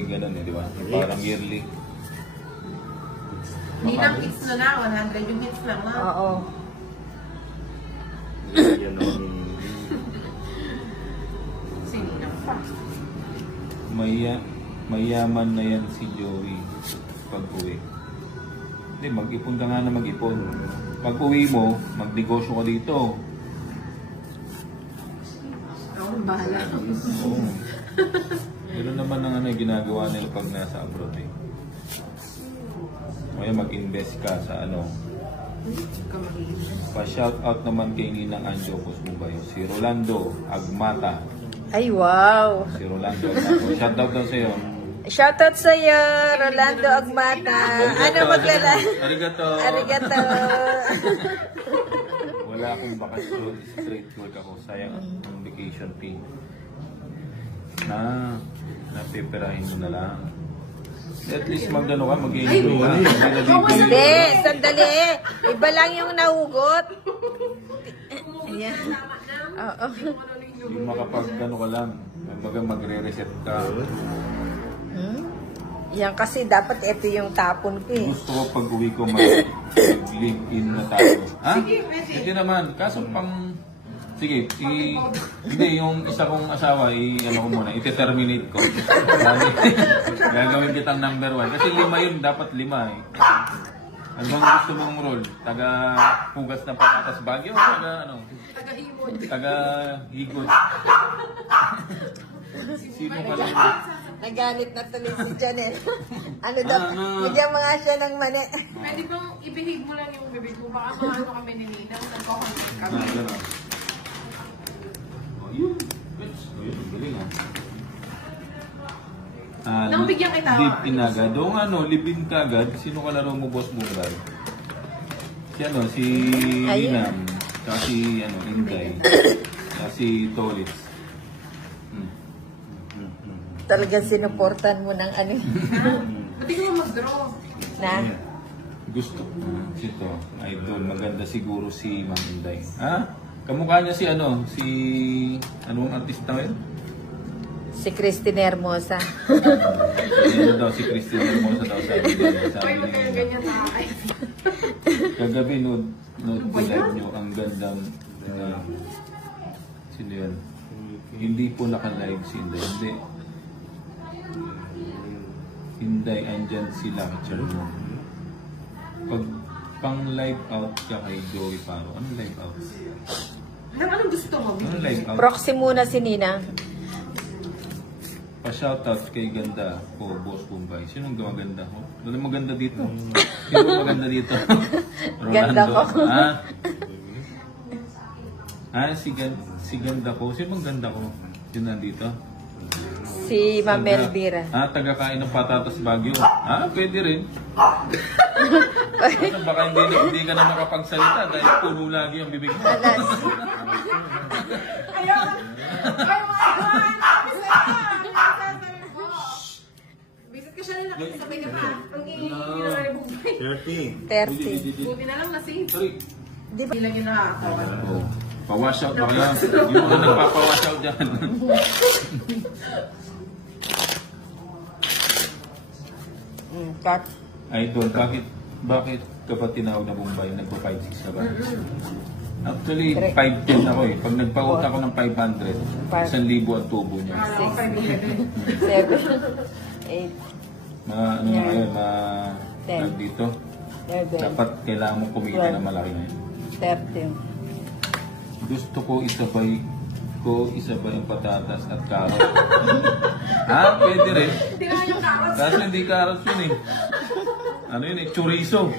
may ganun eh, di ba? Parang yearly. Hindi lang hits na 100 yung hits lang na. Oo. Yan o. Sininang pa. Mayaman na yan si Joey pag uwi. Hindi, mag-ipon ka nga na mag-ipon. Pag uwi mo, magnegosyo ka dito. Ako bahala. Oo. Pero naman ang ginagawa nila pag nasa abroad eh. Kaya mag-invest ka sa pa-shoutout naman kay Ninang Anjo Cosmubayo. Si Rolando Agmata. Ay, wow. Si Rolando Agmata. Shoutout daw sa'yo. Shoutout sa'yo, Rolando Agmata. Ano maglala? Arigato. Arigato. Wala akong bakasyon. Straight work ako. Sayang ang vacation fee. Napipirahin mo na lang. At least mag-ano ka, mag-enjoy ka. Hindi, sandali. Iba lang yung nahugot. Ayan. Oo. Yung makapag-ano ka lang. Magre-reset ka. Yan kasi dapat ito yung tapon ko eh. Gusto ko pag uwi ko mag-live in na tayo. Ha? Hindi naman. Kaso pang... Sige, hindi yung isa kong asawa, ano ko muna, ite-terminate ko. Gagawin kitang number 1. Kasi 5 yun, dapat 5 eh. Ano bang gusto mong role? Taga-hugas ng patatas Baguio o Taga-higod. Taga-higod? Sino ka lang? Nagalit na tuloy si Janel. Ano daw? Bigyan mga siya ng mani. Pwede bang ibihig mo lang yung bibig mo? Baka ano kami ni Ninang, nagko-contact kami. Gano'n. Yun. Galing Nang bigyan kita. Live in agad. O live in ka agad. Sino kalaro mo, Boss Bungral? Si Inam. Saka si, Inday. Saka si Tolitz. Talagang sinuportan mo ng ano. Pwede ka mag-draw. Na? Gusto. Ito, idol. Maganda siguro si Ma'am Inday. Ha? Kamukha niya si anong artista ngayon? Si Christine Hermosa. Ano daw, si Christine Hermosa daw sabi niya. Ganyan na ay. Kagabi, nood ko live nyo, ang gandang, sino yun? Hindi po naka-live si Inday. Hindi. Inday, andyan sila, Char mo. Pag pang live out ka kay Joey Paro, anong live out? Anong gusto mo? Anong live out? Proxy muna si Nina. Pa-shoutout kay ganda ko, Boss Bombay. Sinong gumaganda ko? Wala maganda dito. Sino maganda dito? Ganda ko. Si ganda ko. Sino bang ganda ko? Yun nandito? Si Ma'am Elvira. Taga-kain ng patatas Baguio. Pwede rin. Baka hindi ka na makapagsalita dahil puro lagi ang bibig mo. Alas. Bisit ka siya rin nakasabay ka pa. Ang iinginari bubay. 30. Buti na lang na-save. Sorry. Di ba? Hindi lang yun nakakawa. Pa-wash out ba kayo? Yung mga nagpapa-wash out dyan. Cut. Idol, bakit ka pa tinawag na Bombay? Nagpa-5-6 ka ba? Actually, 510 ako eh. Pag nagpa-out ako ng 500, 1,000 ang tubo niya. 7. 8. Ano na ngayon, dito? 11. Dapat kailangan mo kumita na malaki ngayon. 13. Gusto ko isabay ang patatas at carrot. Pwede rin. Hindi naman yung carrots. Kaso hindi carrots yun eh. Ano yun eh? Chorizo.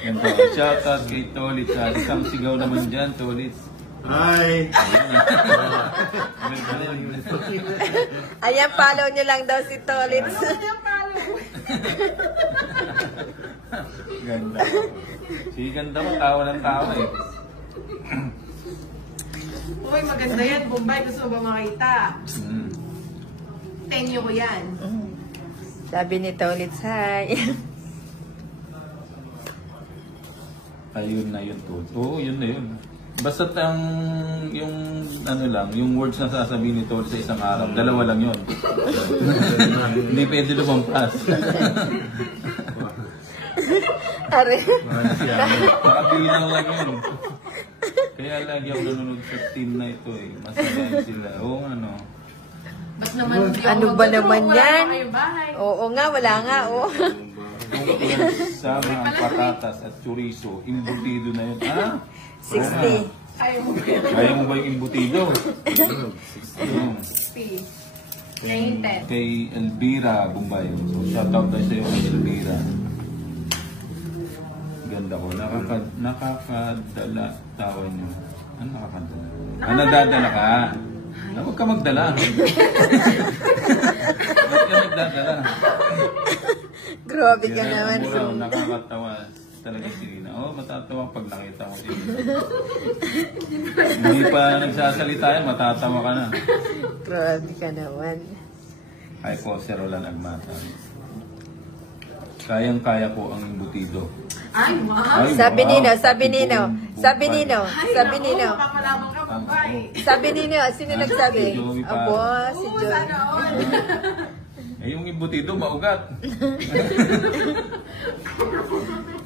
Ganito. Shoutout kay Tolitz. Isang sigaw naman dyan, Tolitz. Hi! Ayan, follow nyo lang daw si Tolitz. Ganda. Si ganda ko, tawa ng tawa eh. Uy, maganda yan. Bombay, gusto mo ba makita? Tenyo ko yan. Sabi ni Tolitz, hi. Ayun na yun, Tolitz. Oo, yun na yun. Basta yung ano lang, yung words na sasabihin nito sa isang araw, 2 lang yun. Hindi pwede lumampas. Are. Makabilang lang yun. Kaya lagi ako nanonood sa team na ito eh. Masaya sila. Oo, ano. Ba't naman di ako Ano ba magtuturo? naman Wala yan? na kayong bahay. Oo nga, wala nga, oh. Kung sama ang patatas at chorizo, imbutido na yun. Ha? 60. Ayaw mo ba yun? Kaya mo ba yung imbutido? 60. 90. Kay Elvira Bumbay. So, shoutout tayo sa'yo kay Elvira. Ganda ko. Nakakadala tawa niyo. Ano nakakadala? Nadadala ka. Huwag ka magdala. Huwag ka magdadala. Grabe ka Yan, naman. mura, nakakatawa talaga si Rina. Oh, matatawa pag nakita mo din. Hindi pa nagsasalita yan, matatawa ka na. Grabe ka naman. Ay po, Sir Roland Agmata. Kayang-kaya ko ang imbutido. Ay, wow. Ay, Sabi wow. Nino, sabi Nino, Bumbay. sabi Nino, Ay, sabi naku, Nino. mapapalaman ka, Bumbay. Sabi Nino, sino nagsabi? Si Joey pa. Abo, si Oo, Joy. sana all. Eh, yung imbutido, maugat.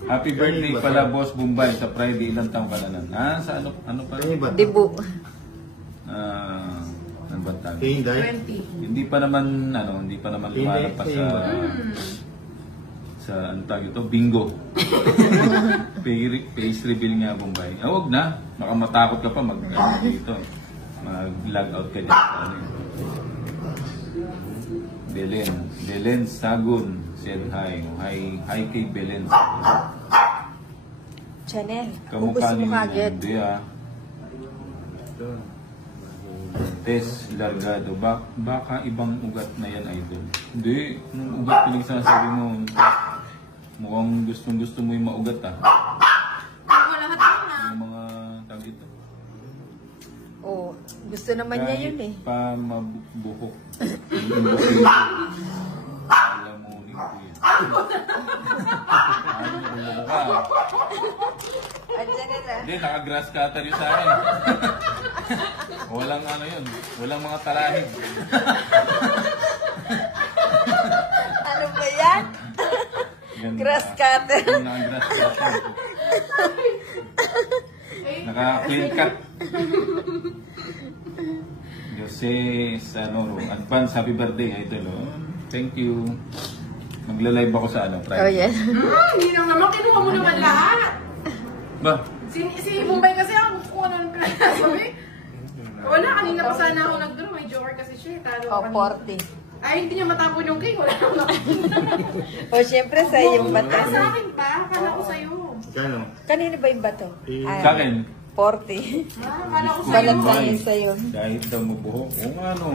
Happy birthday pala, Boss Bumbay, sa Friday. Ilang taong ka na nan? Ah, sa ano pa? Dibu. Ano ba tawag? 20. Hindi pa naman lumalabas sa ano tawag ito, bingo. Face reveal nga, Bumbay. Ah, wag na. Baka matakot ka pa dito. Mag-log out ka dyan. Ano yun? Belen Sagun said hi. Hi kay Belen. Chanel, ubus Kamukha mo ni kagad. Hindi ah. Tess Largado. Baka ibang ugat na yan, idol. Hindi. Nung ugat pinagsasabi mo, mukhang gustong-gusto mo yung maugat ah. Ako lahat na. Yung mga tawag ito. Oh, gusto naman niya yun eh. Pa mabuhok. Yung buhok. Alam mo ni Kuya. Ano yung ka? Andiyan na na. Hindi, naka-grass cutter yun sa akin. Walang ano yun. Walang mga talahib. Ano ba yan? Ganda. Grass cutter. Yung naka-grass cutter. Naka-clean cut. Jose Sanoro. Advance happy birthday, idol. Oh. Thank you. Magla-live ako sa ano, Oh, Friday. yan. Hindi naman, kinuha mo naman lahat. Ba? Si Bumbay kasi ako kung ano ang sabi. Wala, kanina pa sana ako nag-draw. May joker kasi siya. Talo Oh, ako 40. Ay, hindi niya matapon yung cake. Wala akong Oh, syempre sa yung bato. Sa akin pa. Akala ko sa'yo. Kanino ba yung bato? Sa akin, 40. Akala ko sa'yo. Balat lang yun sa'yo. kahit daw mabuhok. O ano,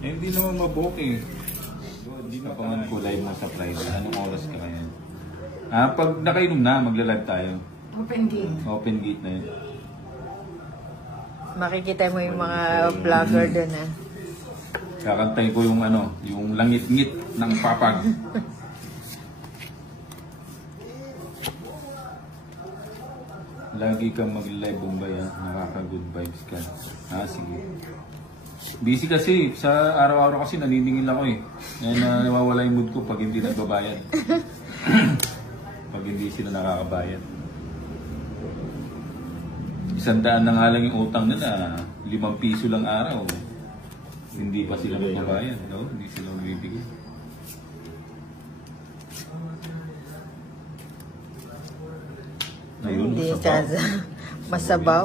eh, hindi naman mabuhok eh. So, hindi na pangan ko live mo sa Friday. Anong oras ka kaya? Ah, pag nakainom na, magla-live tayo. Open game. Open gate na yun. Makikita mo yung mga vlogger doon ah. Kakantay ko yung ano, yung langit-ngit ng papag. Lagi kang mag-live, Bombay ha. Nakaka-good vibes ka. Ah, sige. Busy kasi. Sa araw-araw kasi naniningil ako eh. Ngayon nawawala yung mood ko pag hindi nagbabayad. Pag hindi sila nakakabayad. 100 na nga lang yung utang nila. 5 piso lang araw. Hindi pa sila magbabayad. No? Hindi sila magbibigay. Ayun, Hindi masabaw. kaza. Masabaw.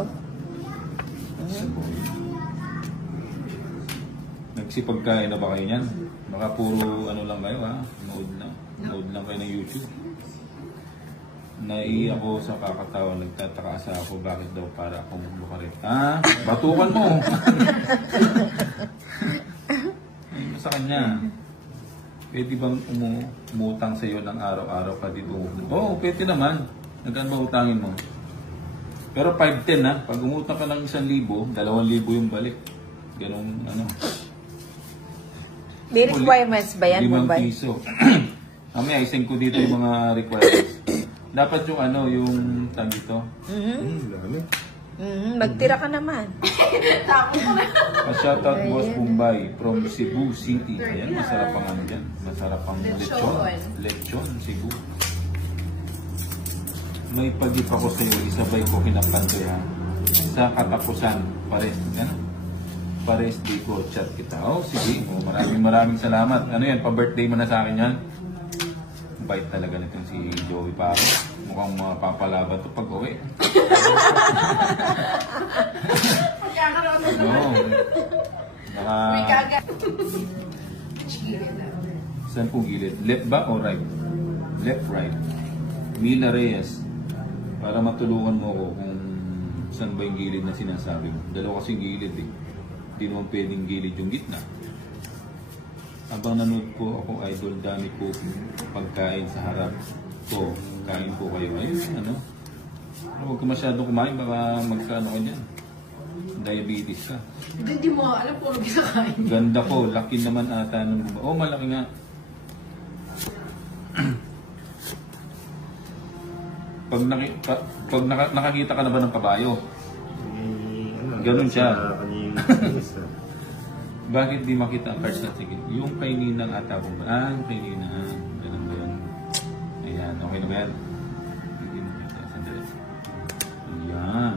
Nagsipagkain na ba kayo niyan? Baka puro ano lang kayo ha? Nood lang kayo ng YouTube. Naiiyak ako sa kakatawa. Nagtataka sa ako bakit daw para akong bukarit. Ah, batukan mo! Ay, sa kanya. Pwede bang umutang sa iyo ng araw-araw ka dito? Oo, pwede naman. Nagkaan ba utangin mo? Pero 5-10 ha. Pag umutang ka ng 1,000, 2,000 yung balik. Ganun ano. May requirements ba yan, 5 Bombay? piso. Mamaya, isend ko dito yung mga requirements. Dapat yung ano, yung tag ito. Magtira ka naman. Tapos ko na. Shoutout Boss Bombay from Cebu City. Ayan, masarap ang ano dyan. Masarap ang lechon. Lechon, Cebu. May pagip ako sa'yo, isabay ko kinakantoy ha. Sa katapusan, pares di ko chat kita. Oh, sige. Oh, maraming salamat. Ano yan, pa-birthday mo na sa akin yan. Bait talaga nitong si Joey Paro. Mukhang mapapalaban to pag uwi. Magkakaroon na Oo. may kagat. Saan po gilid? Left ba o right? Left, right. Mila Reyes. Para matulungan mo ako kung saan ba yung gilid na sinasabi mo. Dalawa kasing gilid eh. Hindi naman pwedeng gilid yung gitna. Habang nanood po ako, idol, dami po pagkain sa harap ko. Kain po kayo. Ayun, ano? Huwag ka masyadong kumain, baka magkano ka dyan. Diabetes ka. Hindi mo alam kung ano ginakain. Ganda ko, laki naman ata nung ba? Oh, malaki nga. Nakakita ka na ba ng kabayo? Ganun siya. Bakit di makita ang cards na? Sige, yung kay Ninang ata po ba? Yung kay Ninang. Ganun ba yan? Ayan, okay na ba yan? Hindi makita. Sandali. Ayan.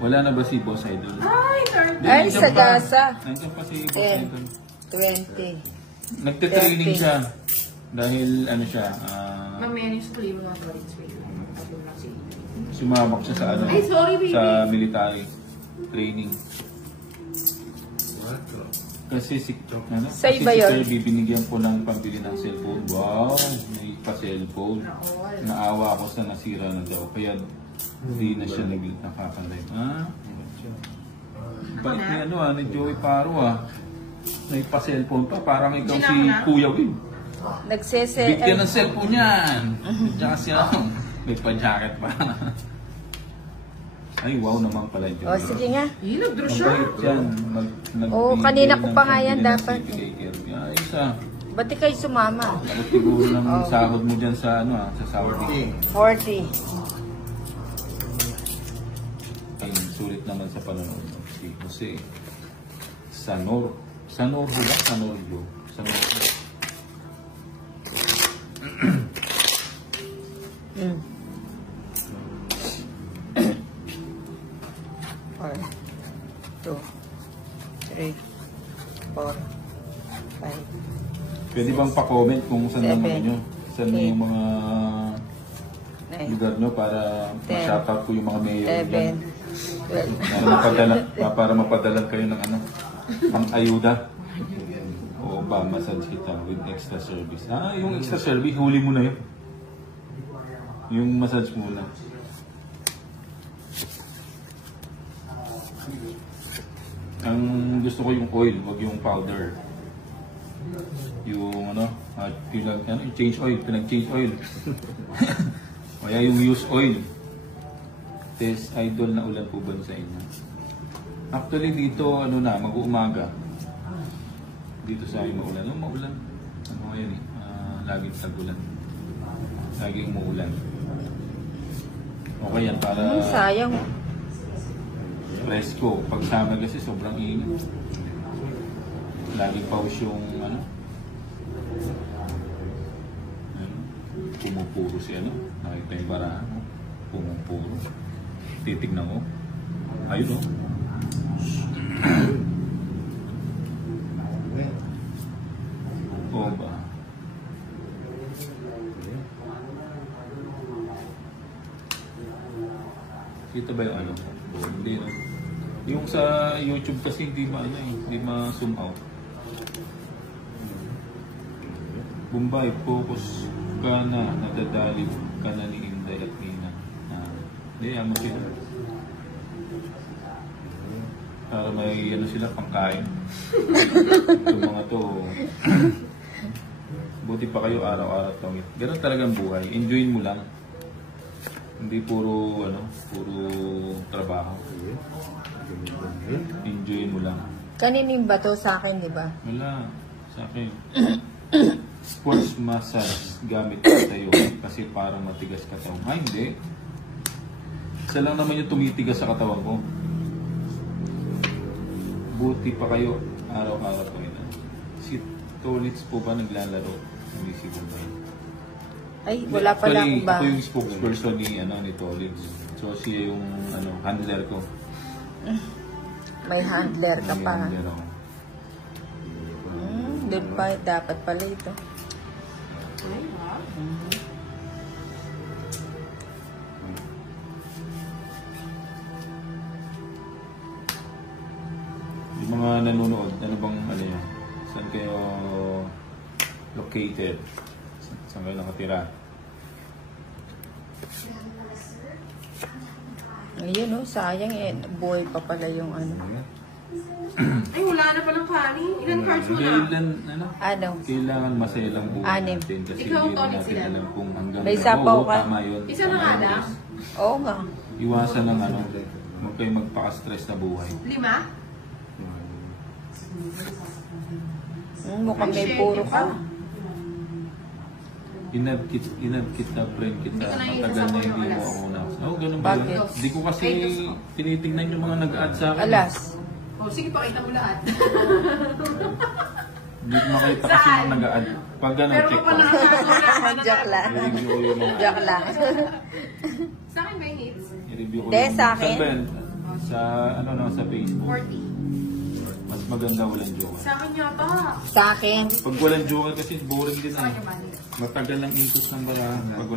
Wala na ba si Boss Idol? Ay, 30. Ay, sagasa. Nandiyan pa si Boss 10, Idol. 20. Nagte-training 30. siya. Dahil ano siya, Mamaya yung screen mo nga sorry. sumabak siya sa ano, Ay, sorry, baby. sa military training. Kasi si Sa'yo kasi ba si yun? Kirby binigyan ko ng pambili ng cellphone. Wow, may pa-cellphone. Naawa ako sa nasira na daw. Kaya hindi na siya nakakalive. Bait ni ano ni Joey Paro May pa-cellphone pa. Parang ikaw si Kuya Will. Bigyan ng cellphone yan. Tsaka siya, may pa-jacket pa. Ay, wow naman pala yun. O, sige nga. Nag-draw siya. Mabait yan. Oo, kanina ko pa nga yan dapat. Ay, isa. Ba't di kayo sumama? Dapat siguro ng sahod mo dyan sa ano sa Saudi. 40. Ay, sulit naman sa panonood. Si Jose Sanor. Sanor ba? Sanor Blue. Sanor Blue. Or 2, 3, 4, 5. Pwede bang pa-comment kung saan naman nyo? Saan yung mga lugar nyo para ma-shoutout ko yung mga mayor dyan. 12. Para mapadala kayo ng ano, pang ayuda. O ba, massage kita with extra service. Yung extra service, huli mo na yun. Yung massage muna. Ang gusto ko yung oil, wag yung powder. Yung ano, change oil, pinag-change oil. Kaya yung use oil. Test idol na ulan po ba sa inyo? Actually dito, ano na, mag-uumaga. Dito sa amin maulan. Maulan. Ano yan eh, laging tag-ulan. Laging umuulan. Okay yan, para Sayang. presko. Pag summer kasi sobrang init. Laging pause yung ano. Pumupuro si ano. Nakita yung barahan. Pumupuro. Titignan ko. Ayun o. Oo ba? Kita ba yung ano? Hindi no? Yung sa YouTube kasi hindi ma-zoom out. Bombay, focus ka na, nadadali ka na ni Inday at Nina. Hindi, ama sila. Para may ano sila, pangkain. Yung mga to, buti pa kayo araw-araw tawid. Ganun talagang buhay. Enjoyin mo lang. Hindi puro trabaho. Enjoyin mo lang. Kanino yung bato sa akin, di ba? Wala. Sa akin. Sports massage gamit ko tayo kasi parang matigas ka tayo. Ay, hindi. Isa lang naman yung tumitigas sa katawan ko. Buti pa kayo araw-araw pa rin. Si Tolitz po ba naglalaro? Hindi siguro ba yun? Ay, wala pala akong ba? Ako yung spokesperson ni Tolitz. So siya yung handler ko. May handler ka May pa. handler ako. Doon pa, dapat pala ito. Ay, wow. Yung mga nanonood, ano bang ano yun? Saan kayo located? Saan kayo nakatira? Ayun oh, sayang eh. Buhay pa pala yung ano. Ay, wala na palang kanin. Ilan cards mo na? Kailan, Ano? kailangan masayalang buhay Anim. natin kasi Ikaw, hindi Tony, natin sila. alam kung hanggang May sapaw ka. tama yun. Isa na nga lang? Oo nga. Iwasan ng huwag kayo magpaka-stress na buhay. 5? Mukhang may puro ka. Inad kita, friend kita. Hindi ka na yung Matagal na sasapaw hindi yung mo alas. ako na. Oo, ganun ba yun? Bakit? Hindi ko kasi tinitingnan yung mga nag-add sa akin. Alas. Oh, sige, pakita mo lahat. Hindi ko makita kasi Saan? yung nag-add. Pag gano'n, Pero check pa ko. nakakasura. Joke lang. I-review ko yung mga... Joke lang. Sa akin may hits. I-review ko Hindi, yung... sa akin. Saan ba yun? Sa, sa Facebook. 40. Mas maganda walang joke. Sa akin yata. Sa akin. Pag walang joke kasi boring din Sa ah. kanya ba? Matagal ang ikot ng bara. Pag